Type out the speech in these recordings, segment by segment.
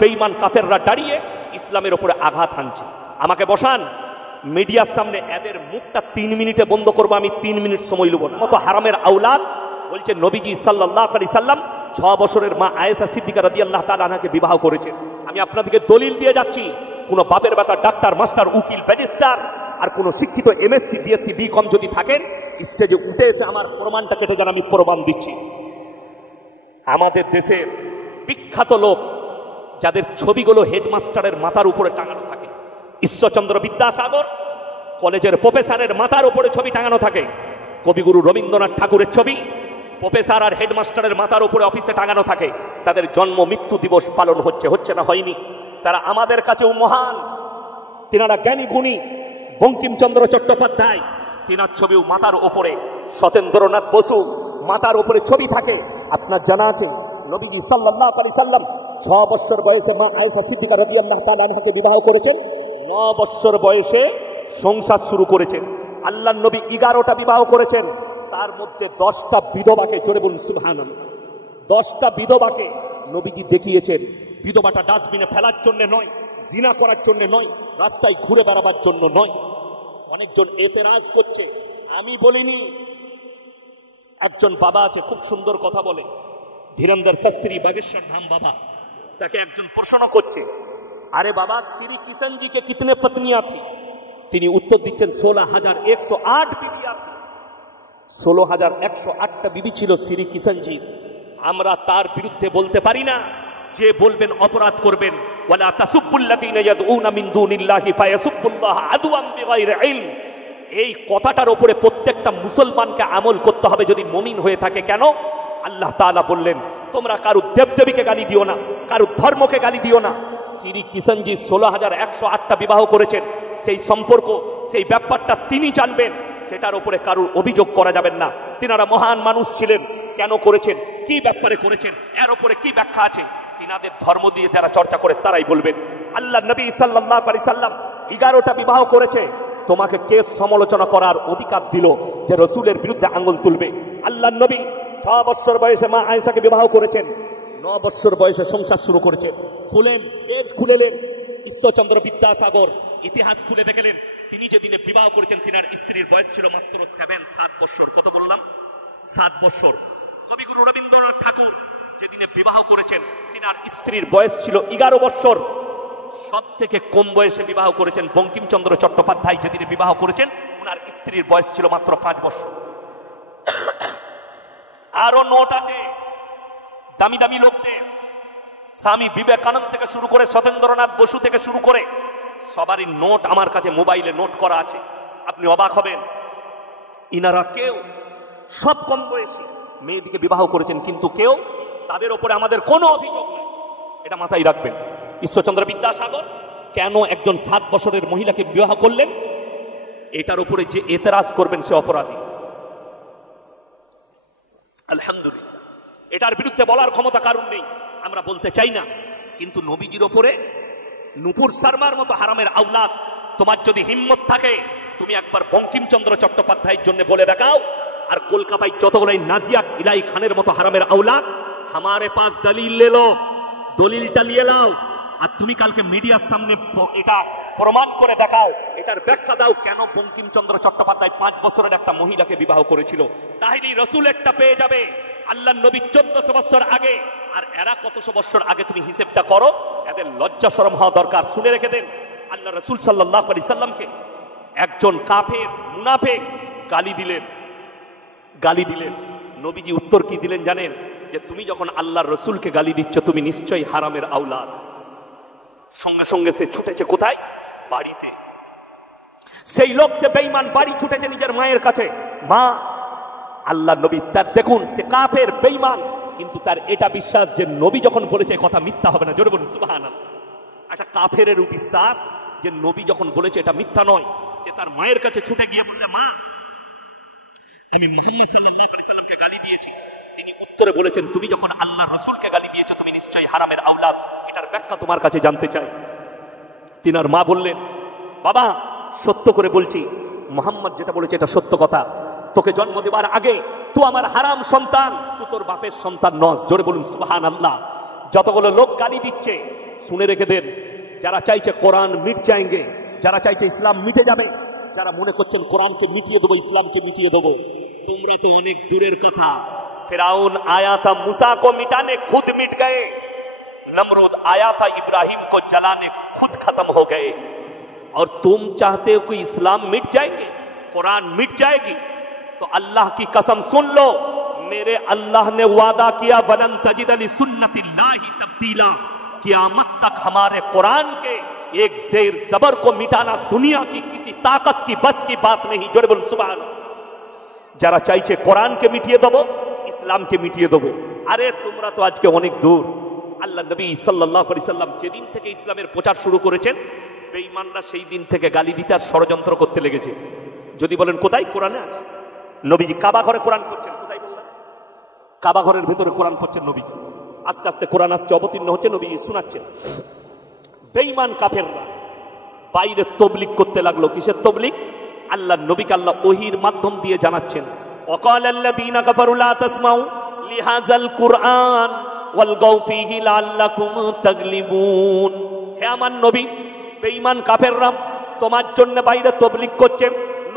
বেঈমান কাফেররা দাঁড়িয়ে ইসলামের উপরে আঘাত হানছে। আমাকে বসান মিডিয়ার সামনে, এদের মুখটা 3 মিনিটে বন্ধ করবো, আমি 3 মিনিট সময় নেব না। মতো হারামের আওলাদ বলছে নবীজি সাল্লাল্লাহু আলাইহি সাল্লাম 6 বছরের মা আয়েশা সিদ্দিকা রাদিয়াল্লাহু তাআলা আনহাকে বিবাহ করেছেন। আমি আপনাদেরকে দলিল দিয়ে যাচ্ছি, কোন বাপের বেটা ডাক্তার, মাস্টার, উকিল, ব্যারিস্টার আর কোন শিক্ষিত এমএসসি, বিএসসি, বিকম যদি থাকেন, স্টেজে উঠে এসে আমার প্রমাণটা কেটে যান, আমি প্রমাণ দিচ্ছি। আমাদের দেশের বিখ্যাত লোক যাদের ছবিগুলো হেডমাস্টারের মাথার উপরে টাঙানো থাকে, ঈশ্বরচন্দ্র বিদ্যাসাগর কলেজের প্রফেসরের মাথার উপরে ছবি টাঙানো থাকে, কবিগুরু রবীন্দ্রনাথ ঠাকুরের ছবি প্রফেসর আর হেডমাস্টারের মাথার উপরে অফিসে টাঙানো থাকে। তাদের জন্ম মৃত্যু দিবস পালন হচ্ছে না হয়নি। তারা আমাদের কাছেও মহান, তিনারা জ্ঞানী গুণী। বঙ্কিমচন্দ্র চট্টোপাধ্যায়, তিনার ছবিও মাথার উপরে, সতেন্দ্রনাথ বসু মাথার উপরে ছবি থাকে। আপনার জানা আছে নবীজি সাল্লাল্লাহু আলাইহি সাল্লাম 6 বছর বয়সে মা আয়েশা সিদ্দিকা রাদিয়াল্লাহু তাআলা আনহাকে বিবাহ করেছেন। 9 বছর বয়সে সংসার শুরু করেছেন। আল্লাহর নবী 11টা বিবাহ করেছেন, তার মধ্যে 10টা বিধবাকে, জোরে বলুন সুবহানাল্লাহ, 10টা বিধবাকে নবীজি দেখিয়েছেন। বিধবাটা ডাস্টবিনে ফেলার জন্য নয়, জিনা করার জন্য নয়, রাস্তায় ঘুরে বেড়াবার জন্য নয়। অনেকজন এতেরাজ করছে, আমি বলিনি। একজন বাবা আছে খুব সুন্দর কথা বলে, ধীরেন্দ্র শাস্ত্রী, বাগেশ্বর ধাম বাবা। তাকে একজন প্রশ্ন করছে, আরে বাবা শ্রী কিষান জি কে কিতনে পত্নিয়াं थी? তিনি উত্তর দিচ্ছেন 16,108 বিবিয়া थी। 16,108টা বিবি ছিল শ্রী কিষান জির। আমরা তার বিরুদ্ধে বলতে পারি না, যে বলবেন অপরাধ করবেন। ওয়ালা তাসুব্বুল্লাযীনা ইয়াদউনা মিন দুনিল্লাহি ফায়াসুব্বুল্লাহা আদওয়াম বিগাইরি ইলম। এই কথাটার উপরে প্রত্যেকটা মুসলমানকে আমল করতে হবে যদি মুমিন হয়ে থাকে। কেন? আল্লাহ তাআলা বললেন তোমরা কারো দেবদেবীকে গালি দিও না, কারো ধর্মকে গালি দিও না। শ্রী কিষানজি 16,108টা বিবাহ করেছেন। সেই সম্পর্ক, সেই ব্যাপারটা তিনি জানবেন, সেটার উপরে কারোর অভিযোগ করা যাবেন না। তিনারা মহান মানুষ ছিলেন, কেন করেছেন, কি ব্যাপারে করেছেন, এর উপরে কি ব্যাখ্যা আছে, তিনাদের ধর্ম দিয়ে যারা চর্চা করে তারাই বলবেন। আল্লাহ নবী সাল্লাল্লাহু আলাইহি সাল্লাম 11টা বিবাহ করেছে। তোমাকে কে সমালোচনা করার অধিকার দিল যে রসুলের বিরুদ্ধে আঙ্গুল তুলবে? আল্লাহ নবী 6 বছর বয়সে মা আয়েশাকে বিবাহ করেছেন, 9 বছর বয়সে সংসার শুরু করেছেন। খুলেন, পেজ খুলেলেন, ঈশ্বরচন্দ্র বিদ্যাসাগর ইতিহাস খুলে দেখলেন তিনি যেদিনে বিবাহ করেছেন তিনার স্ত্রীর বয়স ছিল মাত্র 7 বছর। কত বললাম? 7 বছর। কবিগুরু রবীন্দ্রনাথ ঠাকুর যেদিনে বিবাহ করেছেন তিনার স্ত্রীর বয়স ছিল 11 বছর। সব থেকে কম বয়সে বিবাহ করেছেন বঙ্কিমচন্দ্র চট্টোপাধ্যায়, যেদিনে বিবাহ করেছেন ওনার স্ত্রীর বয়স ছিল মাত্র 5 বছর। আরো নোট আছে দামি দামি লোকদের, স্বামী বিবেকানন্দ থেকে শুরু করে সতেন্দ্রনাথ বসু থেকে শুরু করে সবারই নোট আমার কাছে মোবাইলে নোট করা আছে। আপনি অবাক হবেন, ইনারা কেউ সব কম বয়সী মেয়েদিকে বিবাহ করেছেন, কিন্তু কেউ তাদের ওপরে আমাদের কোনো অভিযোগ নেই। এটা মাথায় রাখবেন। ঈশ্বরচন্দ্র বিদ্যাসাগর কেন একজন 7 বছরের মহিলাকে বিবাহ করলেন, এটার উপরে যে এতরাজ করবেন সে অপরাধী। আলহামদুলিল্লাহ, এটার বিরুদ্ধে বলার ক্ষমতা কারণ নেই, আমরা বলতে চাই না। কিন্তু নবীজির ওপরে নূপুর শর্মার মতো হারামের আওলাদ, তোমার যদি হিম্মত থাকে তুমি একবার বঙ্কিমচন্দ্র চট্টোপাধ্যায়ের জন্য বলে দেখাও। আর কলকাতায় যতগুলো নাজিয়া ইলাই খানের মতো হারামের আওলাদ, হামারে পাস দলিল লে লো, দলিলটা নিয়ে নাও, আর তুমি কালকে মিডিয়ার সামনে এটা প্রমাণ করে দেখাও, এটার ব্যাখ্যা দাও কেন বঙ্কিমচন্দ্র চট্টোপাধ্যায় 5 বছরের একটা মহিলাকে বিবাহ করেছিল। তাহলেই রসুলেরটা পেয়ে যাবে। আল্লাহ নবী 1400 বছর আগে, আর এরা কতশো বছর আগে, তুমি হিসেবটা করো। এদের লজ্জা শরম হওয়া দরকার। শুনে রেখে দেন, আল্লাহ রসুল সাল্লাল্লাহু আলাইহি সাল্লামকে একজন কাফের মুনাফিক গালি দিলেন। নবীজি উত্তর কি দিলেন জানেন? যে তুমি যখন আল্লাহর রসুলকে গালি দিচ্ছ তুমি নিশ্চয়ই হারামের আওলাদ। সঙ্গে সঙ্গে সে ছুটেছে কোথায়? বাড়িতে। সেই লোক, সে বেঈমান, বাড়ি ছুটেছে নিজের মায়ের কাছে। মা, আল্লাহ নবী তার দেখুন, সে কাফের বেঈমান, কিন্তু তার এটা বিশ্বাস যে নবী যখন বলেছে কথা মিথ্যা হবে না। জোরে বলুন সুবহানাল্লাহ। একটা কাফেরের বিশ্বাস যে নবী যখন বলেছে এটা মিথ্যা নয়। সে তার মায়ের কাছে ছুটে গিয়ে বললে, মা, আমি মুহাম্মদ সাল্লাল্লাহু আলাইহি সাল্লামকে গালি দিয়েছি। তিনি উত্তরে বলেছেন, তুমি যখন আল্লাহ রাসূলকে গালি দিয়েছো তুমি নিশ্চয়ই হারামের আওলাদ। এটার ব্যাখ্যা তোমার কাছে জানতে চাই। তিনার মা বললেন, বাবা সত্য করে বলছি, মুহাম্মদ যেটা বলেছে এটা সত্য কথা। তোকে জন্ম দেবার আগে তুই আমার হারাম সন্তান, তুই তোর বাপের সন্তান নস। জোরে বলুন সুবহানাল্লাহ। যতগুলো লোক গালি দিচ্ছে শুনে রেখে দেন, যারা চাইছে কোরআন মিট যাएंगे, যারা চাইছে ইসলাম মিটে যাবে, যারা মনে করছেন কোরআনকে মিটিয়ে দেবো, ইসলামকে মিটিয়ে দেবো, তোমরা তো অনেক দূরের কথা। फिराउन आया था मूसा को मिटाने, खुद मिट गए। नमरूद आया था इब्राहिम को जलाने, खुद खत्म हो गए। और तुम चाहते हो कि इस्लाम मिट जाएंगे, कुरान मिट जाएगी? तो अल्लाह की कसम सुन लो, मेरे अल्लाह ने वादा किया वलन तजिद लिसुन्नतिल्लाहि तब्दीला, क़यामत तक हमारे कुरान के एक ज़ेर ज़बर को मिटाना दुनिया की किसी ताकत की बस की बात नहीं। जोरे बोल सुभान अल्लाह। যারা চাইছে কোরআনকে মিটিয়ে দেবো, ইসলামকে মিটিয়ে দেবো, আরে তোমরা তো আজকে অনেক দূর। আল্লাহ নবী সাল্লাল্লাহু আলাইহি সাল্লাম যেদিন থেকে ইসলামের প্রচার শুরু করেছেন, বেঈমানরা সেই দিন থেকে গালি দিতে আর ষড়যন্ত্র করতে লেগেছে। যদি বলেন কোথায়? কোরআনে আছে। নবীজি কাবা ঘরে কোরআন পড়ছেন, কোথায় বললেন? কাবা ঘরের ভেতরে কোরআন পড়ছেন নবীজি। আস্তে আস্তে কোরআন আসছে, অবতীর্ণ হচ্ছে, নবীজি শোনাচ্ছেন। বেঈমান কাফেররা বাইরে তবলিগ করতে লাগলো। কিসের তবলিগ? আল্লাহ নবীকে আল্লাহ ওহীর মাধ্যম দিয়ে জানাচ্ছেন, ওয়াকালাল্লাযীনা কাফারু লা তাসমাউ লিহাযাল কুরআন ওয়ালগাউ ফীহি লাআল্লাকুম তাগলিবুন। হে আমার নবী, বেঈমান কাফেররা তোমার জন্য বাইরে তবলিগ করছে,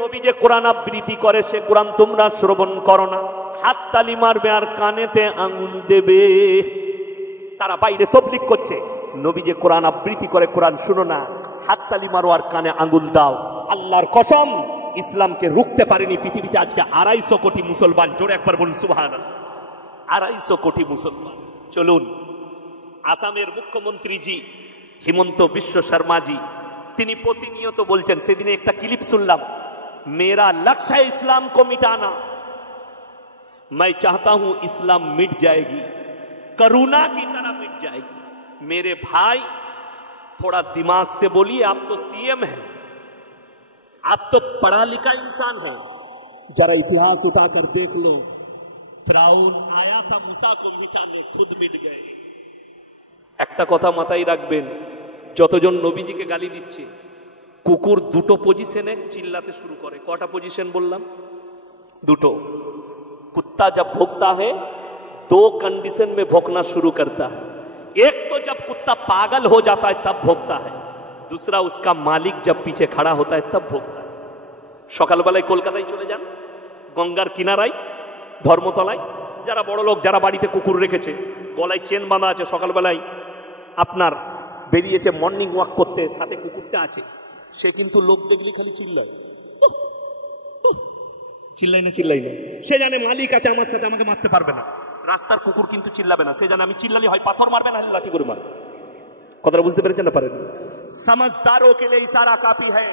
নবী যে কোরআন আবৃত্তি করে সে কোরআন তোমরা শ্রবণ করো না, হাত তালি মারবে আর কানেতে আঙ্গুল দেবে। তারা বাইরে তবলিগ করছে, নবী যে কোরআন আবৃত্তি করে কোরআন শুনো না, হাত তালি মারো আর কানে আঙ্গুল দাও। আল্লাহর কসম, ইসলামকে রুখতে পারেনি পৃথিবীতে আজকে 250 কোটি মুসলমান। জোরে একবার বলুন সুবহানাল্লাহ। 250 কোটি মুসলমান। চলুন, আসামের মুখ্যমন্ত্রী জি হিমন্ত বিশ্ব শর্মা জি, তিনি প্রতিনিয়ত বলছেন, সেদিনে একটা ক্লিপ শুনলাম, मेरा लक्ष्य है इस्लाम को मिटाना, मैं चाहता हूं इस्लाम मिट जाएगी, करुणा की तरह मिट जाएगी। मेरे भाई थोड़ा दिमाग से बोलिए, आप तो सीएम हैं, आप तो पढ़ा लिखा इंसान है, जरा इतिहास उठाकर देख लो। फिराउन आया था मूसा को मिटाने, खुद मिट गए। একটা কথা মাথায় রাখবেন, যতজন নবীজিকে গালি দিচ্ছে, কুকুর দুটো পজিশনে চিল্লাতে শুরু করে। কটা পজিশন বললাম? দুটো। कुत्ता जब भौंकता है 2 कंडीशन में भौंकना शुरू करता है। एक तो जब कुत्ता पागल हो जाता है तब भौंकता है, दूसरा उसका मालिक जब पीछे खड़ा होता है तब भौंकता है। সকালবেলায় কলকাতায় চলে যান, গঙ্গার কিনারায় ধর্মতলায় যারা বড় লোক, যারা বাড়িতে কুকুর রেখেছে, গলায় চেন বাঁধা আছে, সকালবেলায় আপনার বেরিয়েছে মর্নিং ওয়াক করতে, সাথে কুকুরটা আছে, সে কিন্তু লোক দেখলে খালি চিল্লায়, চিল্লাই না চিল্লাই না। সে জানে মালিক আছে আমার সাথে, আমাকে মারতে পারবে না। রাস্তার কুকুর কিন্তু চিল্লাবে না, সে জানে আমি চিল্লালে হয় পাথর মারবে না লাঠি করে মারবে। কথাটা বুঝতে পেরেছেন না? পারেন? समझदारों के लिए इशारा काफी है।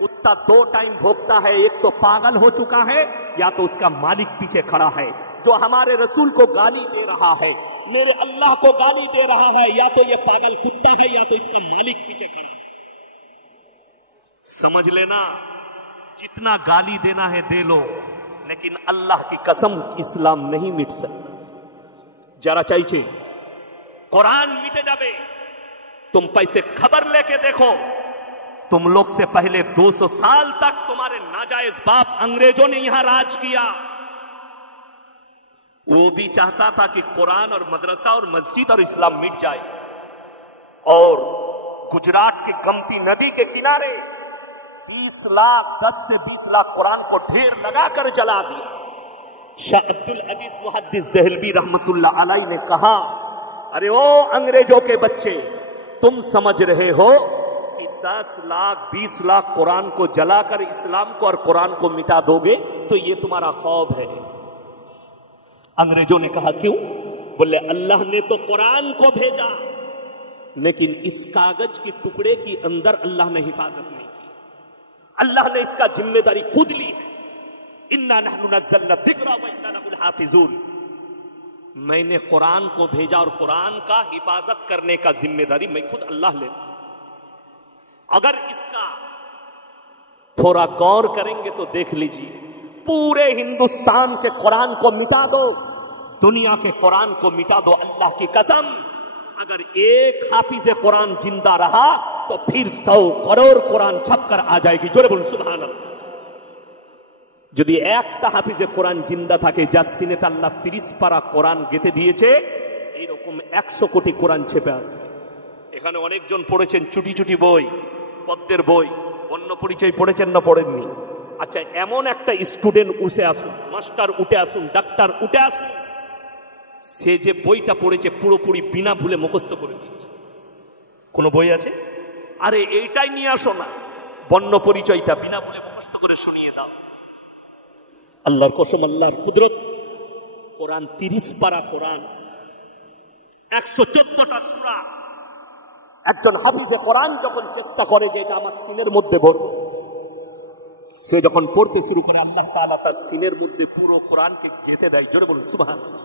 कुत्ता 2 टाइम भौंकता है, एक तो पागल हो चुका है या तो उसका मालिक पीछे खड़ा है। जो हमारे रसूल को गाली दे रहा है, मेरे अल्लाह को गाली दे रहा है, या तो ये पागल कुत्ता है या तो इसका मालिक पीछे खड़ा है। समझ लेना, जितना गाली देना है दे लो, लेकिन अल्लाह की कसम इस्लाम नहीं मिट सकता। जरा चाहिए कुरान मिटे जावे, तुम पैसे खबर लेके देखो, तुम लोग से पहले 200 साल तक तुम्हारे नाजायज बाप अंग्रेजों ने यहां राज किया। वो भी चाहता था कि कुरान और मदरसा और मस्जिद और इस्लाम मिट जाए। और गुजरात की गमती नदी के किनारे 10 से 20 लाख कुरान को ढेर लगाकर जला दिया। शाह अब्दुल अजीज मुहद्दिस देहलवी रहमतुल्लाह अलैह ने कहा, अरे ओ अंग्रेजों के बच्चे, तुम समझ रहे हो कि 10 लाख 20 लाख कुरान को जलाकर इस्लाम को और कुरान को मिटा दोगे, तो ये तुम्हारा ख्वाब है। अंग्रेजों ने कहा क्यों? बोले अल्लाह ने तो कुरान को भेजा, लेकिन इस कागज के टुकड़े के अंदर अल्लाह ने हिफाजत नहीं की। अल्लाह ने इसका जिम्मेदारी खुद ली है। इन्ना नहनु नज़्ज़लना ज़िक्रा व इन्ना लहु हाफ़िज़ून। मैंने कुरान को भेजा और कुरान का हिफाजत करने का जिम्मेदारी मैं खुद अल्लाह ले। अगर इसका थोड़ा गौर करेंगे तो देख लीजिए, पूरे हिंदुस्तान के कुरान को मिटा दो, दुनिया के कुरान को मिटा दो, अल्लाह की कसम, अगर एक हाफिज कुरान जिंदा रहा तो फिर 100 करोड़ कुरान छपकर आ जाएगी। जोरे बोलुन सुभान अल्लाह। যদি একটা হাফিজে কোরআন জিন্দা থাকে, যার সিনেতে আল্লাহ 30 পারা কোরআন গেঁথে দিয়েছে, এইরকম 100 কোটি কোরআন ছেপে আসবে। এখানে অনেকজন পড়েছেন চুটি চুটি বই, পদ্মের বই, বন্য পরিচয় পড়েছেন না পড়েননি? আচ্ছা, এমন একটা স্টুডেন্ট উঠে আসুন, মাস্টার উঠে আসুন, ডাক্তার উঠে আসুন, সে যে বইটা পড়েছে পুরোপুরি বিনা ভুলে মুখস্থ করে দিয়েছে। কোনো বই আছে? আরে এইটাই নিয়ে আসো না, বন্য পরিচয়টা বিনা ভুলে মুখস্থ করে শুনিয়ে দাও। আল্লাহর কসম, আল্লাহর কুদরত, কোরআন 30 পারা কোরআন, 114টা সূরা। একজন হাফিজে কোরআন যখন চেষ্টা করে যে এটা আমার সিনের মধ্যে ভরবে, সে যখন পড়তে শুরু করে আল্লাহ তাআলা তার সিনের মধ্যে পুরো কোরআনকে গেঁথে দেয়। জোরে বলুন সুবহানাল্লাহ।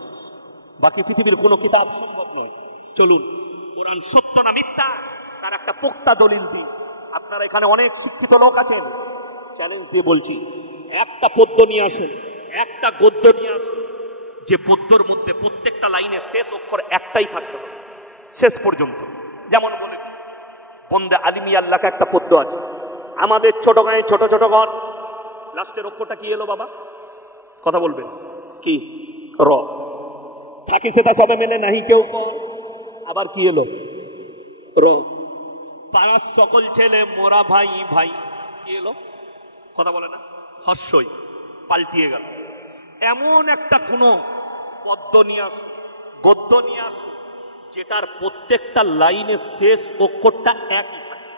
বাকি পৃথিবীর কোনো কিতাব সম্ভব নয়। চলুন, কোরআন সত্য না মিথ্যা তার একটা পোক্তা দলিল দিই। আপনারা এখানে অনেক শিক্ষিত লোক আছেন, চ্যালেঞ্জ দিয়ে বলছি, একটা পদ্য নিয়ে আসুন, একটা গদ্য নিয়ে আসুন, যে পদ্যর মধ্যে প্রত্যেকটা লাইনে শেষ অক্ষর একটাই থাকতে হবে শেষ পর্যন্ত। যেমন বলে বন্দে আলিমি আল্লাহকে একটা পদ্য আছে, আমাদের ছোট গায়ে ছোট ছোট ঘর, লাস্টের অক্ষরটা কি এলো বাবা? কথা বলবেন কি? র। থাকি সেটা সবে মেলে নাহি কেউ কর, আবার কি এলো? র। পাড়ার সকল ছেলে মোরা ভাই ভাই, কি এলো? কথা বলে না? হর্ষই পাল্টিয়ে গেল। এমন একটা কোন পদ্য নিয়ে আসুন, গদ্য নিয়ে আসুন, যেটার প্রত্যেকটা লাইনের শেষ অক্ষরটা একই থাকে,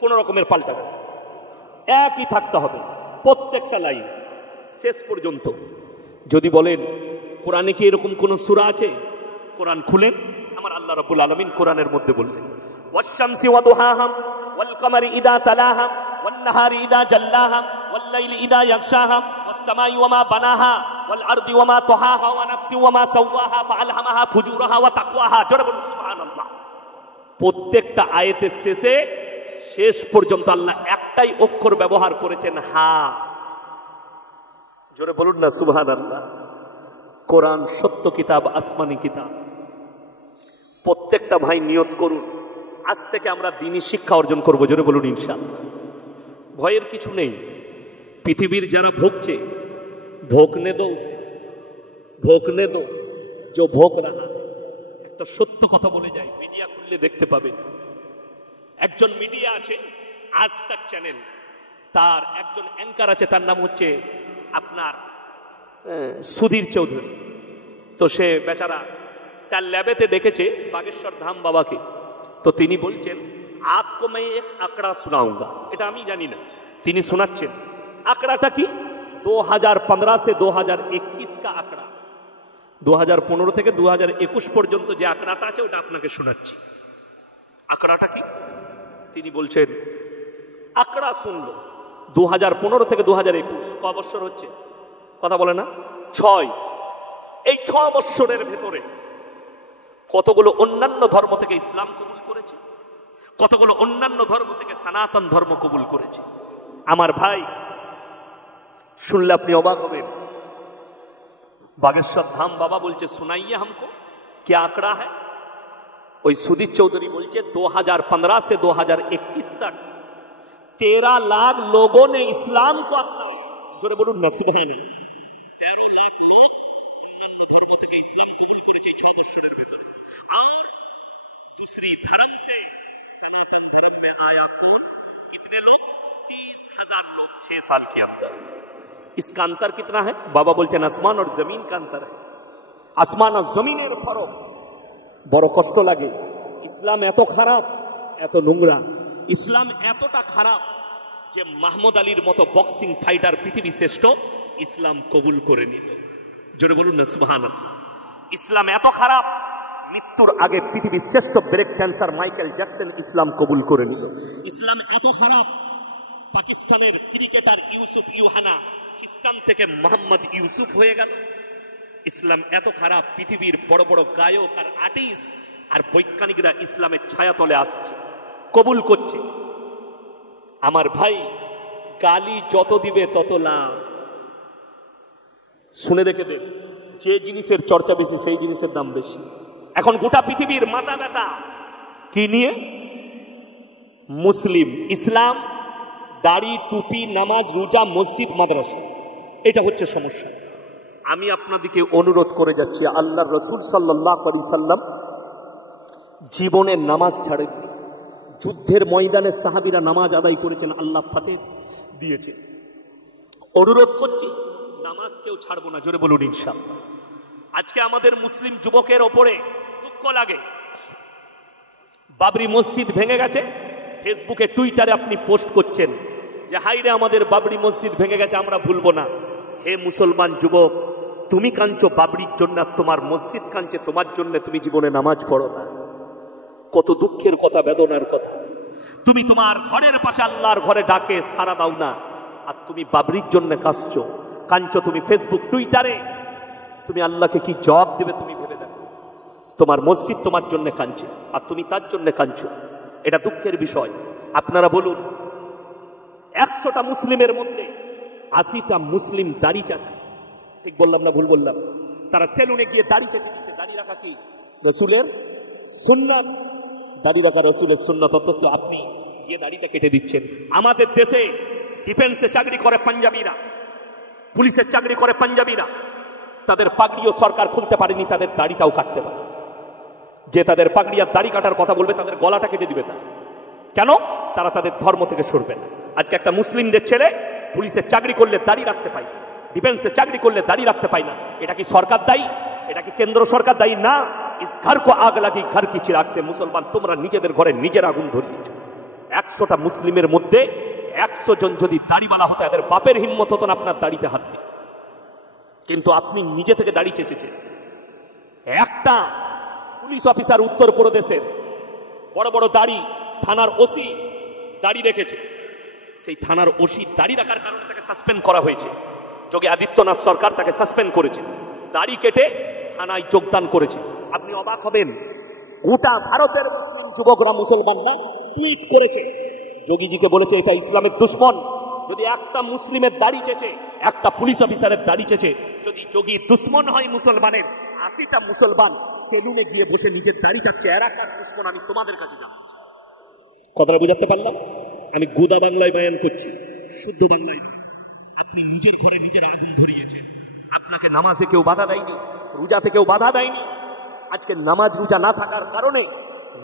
কোন রকমের পাল্টাবে না, একই থাকতে হবে প্রত্যেকটা লাইন শেষ পর্যন্ত। যদি বলেন কোরআনে কি এরকম কোন সূরা আছে? কোরআন খুলেন, আমার আল্লাহ রাব্বুল আলামিন কোরআনের মধ্যে বললেন, ওয়াশ-শামসি ওয়া দুহাহা ওয়াল কামারি ইযা তালাহা ওয়ান নাহারি ইযা জাল্লাহা ওয়াল লাইলি ইযা ইয়াগশাহা ওয়াস সামাই ওয়া মা বানাহা ওয়াল আরদি ওয়া মা তাহাহা ওয়া নাফসি ওয়া মা সাওয়াহা ফাআলহামাহা ফুজুরাহা ওয়া তাকওয়াহা। জোরে বলুন সুবহানাল্লাহ। প্রত্যেকটা আয়াতের শেষে শেষ পর্যন্ত আল্লাহ একটাই অক্ষর ব্যবহার করেছেন, হা। জোরে বলুন না সুবহানাল্লাহ। কোরআন সত্য কিতাব, আসমানি কিতাব। প্রত্যেকটা ভাই নিয়ত করুন, আজ থেকে আমরা দ্বীনি শিক্ষা অর্জন করব। জোরে বলুন ইনশাআল্লাহ। ভয়ের কিছু নেই। পৃথিবীর যারা ভোগছে, ভোগনে দো উসে, ভোগনে দো जो ভোগ রাহা। একটা সত্য কথা বলে যায়, মিডিয়া খুললে দেখতে পাবেন। একজন মিডিয়া আছে, আজ তাক চ্যানেল, তার একজন অ্যাঙ্কার আছে, তার নাম হচ্ছে আপনার সুধীর চৌধুরী। তো সে বেচারা তার ল্যাবেতে ডেকেছে বাগেশ্বর ধাম বাবাকে। তো তিনি বলছেন, আপকো मैं एक आंकड़ा सुनाऊंगा। এটা আমি জানি না, তিনি শোনাচ্ছেন। আঁকড়াটা কি? 2015 से 2021 का আঁকড়া। 2015 থেকে 2021 পর্যন্ত যে আঁকড়াটা আছে ওটা আপনাকে শোনাচ্ছি। আঁকড়াটা কি? তিনি বলছেন, আঁকড়া শুনলো 2015 থেকে 2021 ক বছর হচ্ছে? কথা বলে না? 6। এই 6 বছরের ভেতরে কতগুলো অন্যান্য ধর্ম থেকে ইসলাম কবুল করেছে, কতগুলো অন্যান্য ধর্ম থেকে সনাতন ধর্ম কবুল করেছে। আমার ভাই, শুনলে আপনি অবাক হবেন। বাগেশ্বর ধাম বাবা বলছে, सुनाइए हमको क्या आंकड़ा है। ওই সুধীর চৌধুরী বলছে 2015 से 2021 तक 13 लाख लोगों ने इस्लाम को अपनाया। जोरे बोलून ना सुबहानाल्लाह। 13 लाख लोग অন্যান্য ধর্ম থেকে ইসলাম কবুল করেছে 6 বছরের ভেতরে। और दूसरी धर्म से सनातन धर्म में आया कौन? कितने लोग? 30,000 लोग 6 साल के अंदर। इसका अंतर कितना है? बाबा बोलते हैं आसमान और जमीन का अंतर है। आसमान और जमीনের फरक। বড় কষ্ট লাগে। ইসলাম এত খারাপ, এত নোংরা, ইসলাম এতটা খারাপ যে মাহমুদ আলীর মতো বক্সিং ফাইটার পৃথিবী শ্রেষ্ঠ ইসলাম কবুল করে নিল। জোরে বলুন না সুবহানাল্লাহ। ইসলাম এত খারাপ, মৃত্যুর আগে পৃথিবীর শ্রেষ্ঠ ব্রেক ড্যান্সার মাইকেল জ্যাকসন ইসলাম কবুল করে নিল। ইসলাম এত খারাপ, পাকিস্তানের ক্রিকেটার ইউসুফ ইউহানা খ্রিস্টান থেকে মোহাম্মদ ইউসুফ হয়ে গেল। ইসলাম এত খারাপ, পৃথিবীর বড় বড় গায়ক আর আর্টিস্ট আর বৈজ্ঞানিকরা ইসলামের ছায়াতলে আসছে, কবুল করছে। আমার ভাই, গালি যত দিবে তত লাভ। শুনে রেখে দেন, যে জিনিসের চর্চা বেশি সেই জিনিসের দাম বেশি। এখন গোটা পৃথিবীর মাথা ব্যথা কি নিয়ে? মুসলিম, ইসলাম, দাড়ি, টুপি, নামাজ, রোজা, মসজিদ, মাদ্রাসা, এটা হচ্ছে সমস্যা। আমি আপনাদেরকে অনুরোধ করে যাচ্ছি, আল্লাহর রাসূল সাল্লাল্লাহু আলাইহি সাল্লাম জীবনে নামাজ ছাড়েননি। যুদ্ধের ময়দানে সাহাবীরা নামাজ আদায় করেছেন, আল্লাহ ফাতেহ দিয়েছে। অনুরোধ করছি, নামাজ কেউ ছাড়বো না, জোরে বলুন ইনশাআল্লাহ। আজকে আমাদের মুসলিম যুবকের ওপরে দুঃখ লাগে, বাবরি মসজিদ ভেঙে গেছে, ফেসবুকে টুইটারে আপনি পোস্ট করছেন যে হাইরে আমাদের বাবরি মসজিদ ভেঙে গেছে, আমরা ভুলবো না। হে মুসলমান যুবক, তুমি কাঁদছো বাবরির জন্য, তোমার মসজিদ কাঁদছে তোমার জন্য, তুমি জীবনে নামাজ পড়ো না। কত দুঃখের কথা, বেদনার কথা। তুমি তোমার ঘরের পাশে আল্লাহর ঘরে ডাকে সাড়া দাও না, আর তুমি বাবরির জন্য কাঁদছো তুমি ফেসবুক টুইটারে। তুমি আল্লাহকে কি জবাব দেবে তুমি ভেবে দেখো। তোমার মসজিদ তোমার জন্য কাঁদছে আর তুমি তার জন্য কাঁদছো, এটা দুঃখের বিষয়। আপনারা বলুন, 100টা মুসলিমের মধ্যে 80টা মুসলিম দাড়ি চাচা, ঠিক বললাম না ভুল বললাম? তারা সেলুনে গিয়ে দাড়ি চেঁচে দিচ্ছে। দাড়ি রাখা কি রসুলের সুন্নাত, দাড়ি রাখা রসুলের সুন্নাত, অথচ আপনি গিয়ে দাড়িটা কেটে দিচ্ছেন। আমাদের দেশে ডিফেন্সে চাকরি করে পাঞ্জাবিরা, পুলিশের চাকরি করে পাঞ্জাবিরা, তাদের পাগড়িও সরকার খুলতে পারেনি, তাদের দাড়িটাও কাটতে পারে। যে তাদের পাগড়ি আর দাড়ি কাটার কথা বলবে তাদের গলাটা কেটে দিবে। তারা কেন? তারা তাদের ধর্ম থেকে সরবে না। আজকে একটা মুসলিমদের ছেলে পুলিশের চাকরি করলে দাড়ি রাখতে পায়, ডিফেন্সে চাকরি করলে দাড়ি রাখতে পায় না। এটা কি সরকার দায়ী? এটা কি কেন্দ্র সরকার দায়ী? না। ইস ঘর কো আগ লাগি ঘর কি চিরাগ সে, মুসলমান তোমরা নিজেদের ঘরে নিজের আগুন ধরিয়েছ। 100টা মুসলিমের মধ্যে 100 জন যদি দাড়িওয়ালা হতো, এদের বাপের হিম্মত হতো না আপনার দাড়িতে হাত দিয়ে। কিন্তু আপনি নিজে থেকে দাড়ি চেঁচেছেন। একটা পুলিশ অফিসার উত্তরপ্রদেশের বড় বড় দাড়ি, থানার ওসি দাড়ি রেখেছে। সেই থানার ওসি দাড়ি রাখার কারণে তাকে সাসপেন্ড করা হয়েছে। যোগী আদিত্যনাথ সরকার তাকে সাসপেন্ড করেছে, দাড়ি কেটে থানায় যোগদান করেছে। আপনি অবাক হবেন, গোটা ভারতের মুসলিম যুবকরা, মুসলমানরা টুইট করেছে, যোগীজিকে বলেছে এটা ইসলামের দুশ্মন। যদি একটা মুসলিমের দাড়ি চেঁচে, একটা পুলিশ অফিসারের দাড়ি চেঁচে, যদি যোগী দুশ্মন হয় মুসলমানের, 80টা মুসলমান সেলুনে গিয়ে বসে নিজের দাড়ি চাচ্ছে, এরা কার দুশ্মন আমি তোমাদের কাছে জানতে চাই। কথাটা বুঝাতে পারলাম? আমি গোদা বাংলায় বয়ান করছি, শুদ্ধ বাংলায় নয়। আপনি নিজের ঘরে নিজের আগুন ধরিয়েছেন। আপনাকে নামাজে কেউ বাধা দেয়নি, রোজাতে কেউ বাধা দেয়নি। আজকে নামাজ রোজা না থাকার কারণে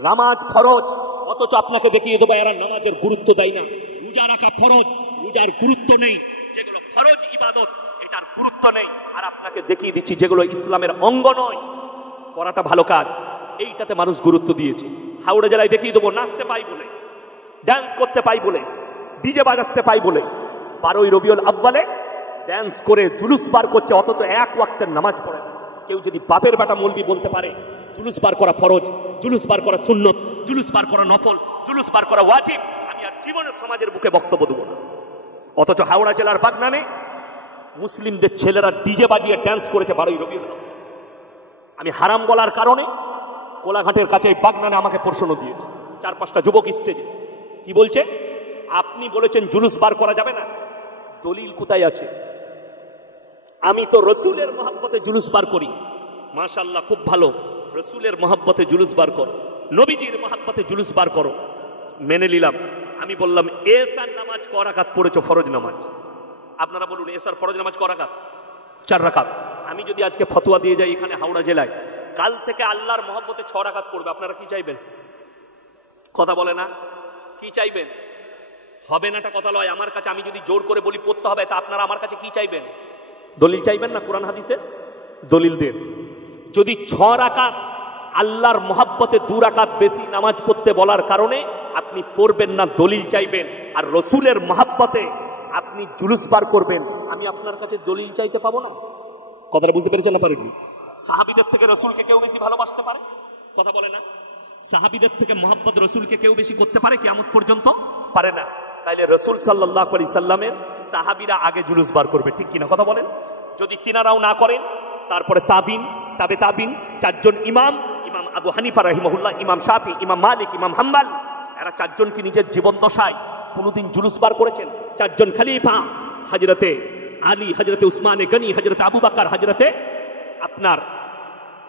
নামাজ ফরজ, অথচ আপনাকে দেখিয়ে দেবো এরা নামাজের গুরুত্ব দেয় না। রোজা রাখা ফরজ, রোজার গুরুত্ব নেই। যেগুলো ফরজ ইবাদত, এটার গুরুত্ব নেই। আর আপনাকে দেখিয়ে দিচ্ছি যেগুলো ইসলামের অঙ্গ নয়, করাটা ভালো কাজ, এইটাতে মানুষ গুরুত্ব দিয়েছে। হাওড়া জেলায় দেখিয়ে দেবো নাচতে পাই বলে, ডান্স করতে পাই বলে, ডিজে বাজাতে পাই বলে 12ই রবিউল আউয়ালে ডান্স করে জুলুস বার করছে, অথচ এক ওয়াক্তের নামাজ পড়ে না। কেউ যদি বাপের বেটা মৌলবি বলতে পারে জুলুস বার করা ফরজ, জুলুস বার করা সুন্নত, জুলুস বার করা নফল, জুলুস বার করা ওয়াজিব, আমি আর জীবনে সমাজের বুকে বক্তব্য দেবো না। অথচ হাওড়া জেলার বাগনানে মুসলিমদের ছেলেরা ডিজে বাজিয়ে ডান্স করেছে 12ই রবিউল আউয়াল। আমি হারাম বলার কারণে কোলাঘাটের কাছে এই বাগনানে আমাকে প্রশ্ন দিয়েছে 4-5টা যুবক স্টেজে। কি বলছে? আপনি বলেছেন জুলুস বার করা যাবে না, দলিল কোথায় আছে? আমি তো রসুলের মহব্বতে জুলুস বার করি। মাশাআল্লাহ, খুব ভালো, রসুলের মহব্বতে জুলুস বার করো, নবীজির মহব্বতে জুলুস বার করো, মেনে নিলাম। আমি বললাম এসার নামাজ ক রাকাত পড়েছো? ফরজ নামাজ। আপনারা বলুন এসার ফরজ নামাজ ক রাকাত? 4 রাকাত। আমি যদি আজকে ফতোয়া দিয়ে যাই এখানে হাওড়া জেলায়, কাল থেকে আল্লাহর মহব্বতে 6 রাকাত পড়বে, আপনারা কি চাইবেন? কথা বলে না, কি চাইবেন? হবে নাটা কথা লয়। আমার কাছে আমি যদি জোর করে বলি পড়তে হবে, তা আপনারা আমার কাছে কি চাইবেন? দলিল চাইবেন না? কোরআন হাদিসের দলিল দেন। যদি 6 রাকাত আল্লাহর মহব্বতে 2 রাকাত বেশি নামাজ পড়তে বলার কারণে আপনি পড়বেন না, দলিল চাইবেন, আর রসুলের মহব্বতে আপনি জুলুস বার করবেন, আমি আপনার কাছে দলিল চাইতে পাবো না? কথাটা বুঝতে পেরেছেন না পারেননি? সাহাবীদের থেকে রসুলকে কেউ বেশি ভালোবাসতে পারে? কথা বলে না? সাহাবীদের থেকে মহব্বত রসুলকে কেউ বেশি করতে পারে? কিয়ামত পর্যন্ত পারে না। তাইলে রসুল সাল্লাল্লাহু আলাইহি সাল্লামের সাহাবীরা আগে জুলুস বার করবে, ঠিক কিনা? কথা বলেন। যদি তিনারাও না করেন, তারপরে তাবিন, তাবে তাবিন, 4 জন ইমাম, ইমাম আবু হানিফা রাহিমাহুল্লাহ, ইমাম শাফি, ইমাম মালিক, ইমাম হাম্বল, এরা 4 জন কি নিজের জীবন দশায় কোনোদিন জুলুস বার করেছেন? 4 জন খলিফা, হযরতে আলী, হযরতে উসমানে গনি, হযরতে আবু বকর, হযরতে আপনার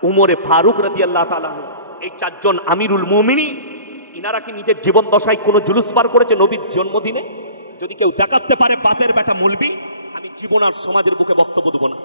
উমরে ফারুক রাদিয়াল্লাহু তাআলা, এই 4 জন আমিরুল মুমিনিন, ইনারা কি নিজের জীবন দশায় কোনো জুলুস বার করেছে নবীর জন্মদিনে? যদি কেউ দেখাতে পারে বাপের বেটা মৌলবি, আমি জীবন আর সমাজের বুকে বক্তব্য দেবো না।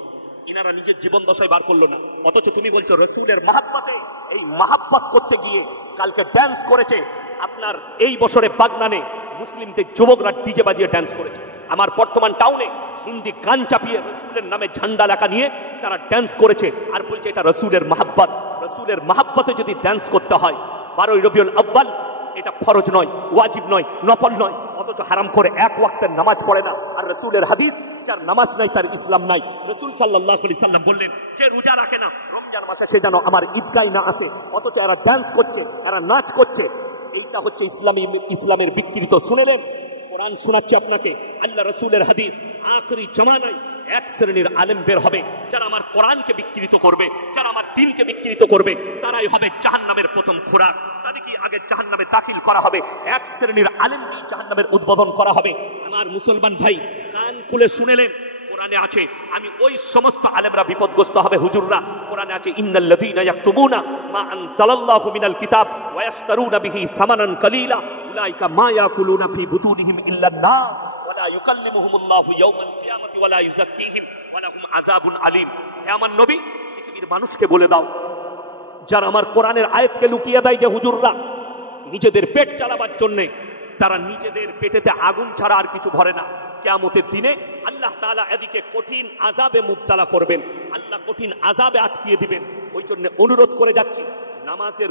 ইনারা নিজের জীবন দশায় বার করলো না, অথচ তুমি বলছো রসুলের মাহাব্বতে। এই মাহাব্বত করতে গিয়ে কালকে ড্যান্স করেছে আপনার এই বছরে বাগনানে মুসলিমদের যুবকরা ডিজে বাজিয়ে ড্যান্স করেছে। আমার বর্তমান টাউনে হিন্দি গান চাপিয়ে রসুলের নামে ঝান্ডা লেখা নিয়ে তারা ড্যান্স করেছে আর বলছে এটা রসুলের মাহাব্বত। রসুলের মাহাব্বতে যদি ড্যান্স করতে হয় 12ই রবিউল আউয়াল, এটা ফরজ নয়, ওয়াজিব নয়, নফল নয়, অথচ হারাম করে এক ওয়াক্তের নামাজ পড়ে না। আর রসুলের হাদিস, যার নামাজ নাই তার ইসলাম নাই। রসুল সাল্লাল্লাহু আলাইহি সাল্লাম বললেন, যে রোজা রাখে না রমজান মাসে সে যেন আমার ঈদগায় না আসে, অথচ এরা ড্যান্স করছে, এরা নাচ করছে। এইটা হচ্ছে ইসলামের বিকৃত। শুনেলেন, কোরআন শোনাচ্ছে আপনাকে, আল্লাহ রসুলের হাদিস। আখরি জামানায় এক শ্রেণীর আলেম বের হবে যারা আমার কোরআনকে বিকৃত করবে, যারা আমার দ্বীনকে বিকৃত করবে, তারাই হবে জাহান্নামের প্রথম খোরাক। তাদেরকে আগে জাহান্নামে দাখিল করা হবে। এক শ্রেণীর আলেমকেই জাহান্নামের উদ্বোধন করা হবে। আমার মুসলমান ভাই, কান খুলে শুনেলেন, কোরআনে আছে আমি ওই সমস্ত আলেমরা বিপদগ্রস্ত হবে। হুজুররা, কোরআনে আছে ইন্নাল্লাযীনা ইয়াকতুবুনা মা আনজালাল্লাহু মিনাল কিতাব ওয়া ইয়াশতারুনা বিহি থামানান কালীলা উলাইকা মা ইয়াকুলুনা ফি বুতুনিহিম ইল্লান নার ওয়া লা ইউকাল্লিমুহুমুল্লাহু ইয়াওমাল কিয়ামাতি ওয়া লা ইউযাক্কিহিম ওয়া লাহুম আযাবুন আলীম। হে আমার নবী, পৃথিবীর মানুষকে বলে দাও, যারা আমার কোরআনের আয়াতকে লুকিয়ে দেয়, যে হুজুররা নিজেদের পেট চালাবার জন্য তারা নিজেদের পেটেতে আগুন ছাড়া আর কিছু ভরে না, কিয়ামতের দিনে আল্লাহ তাআলা এদিকে কঠিন আযাবে মুবতালা করবেন, আল্লাহ কঠিন আযাবে আটকিয়ে দিবেন। ওই জন্য অনুরোধ করে যাচ্ছি, নামাজের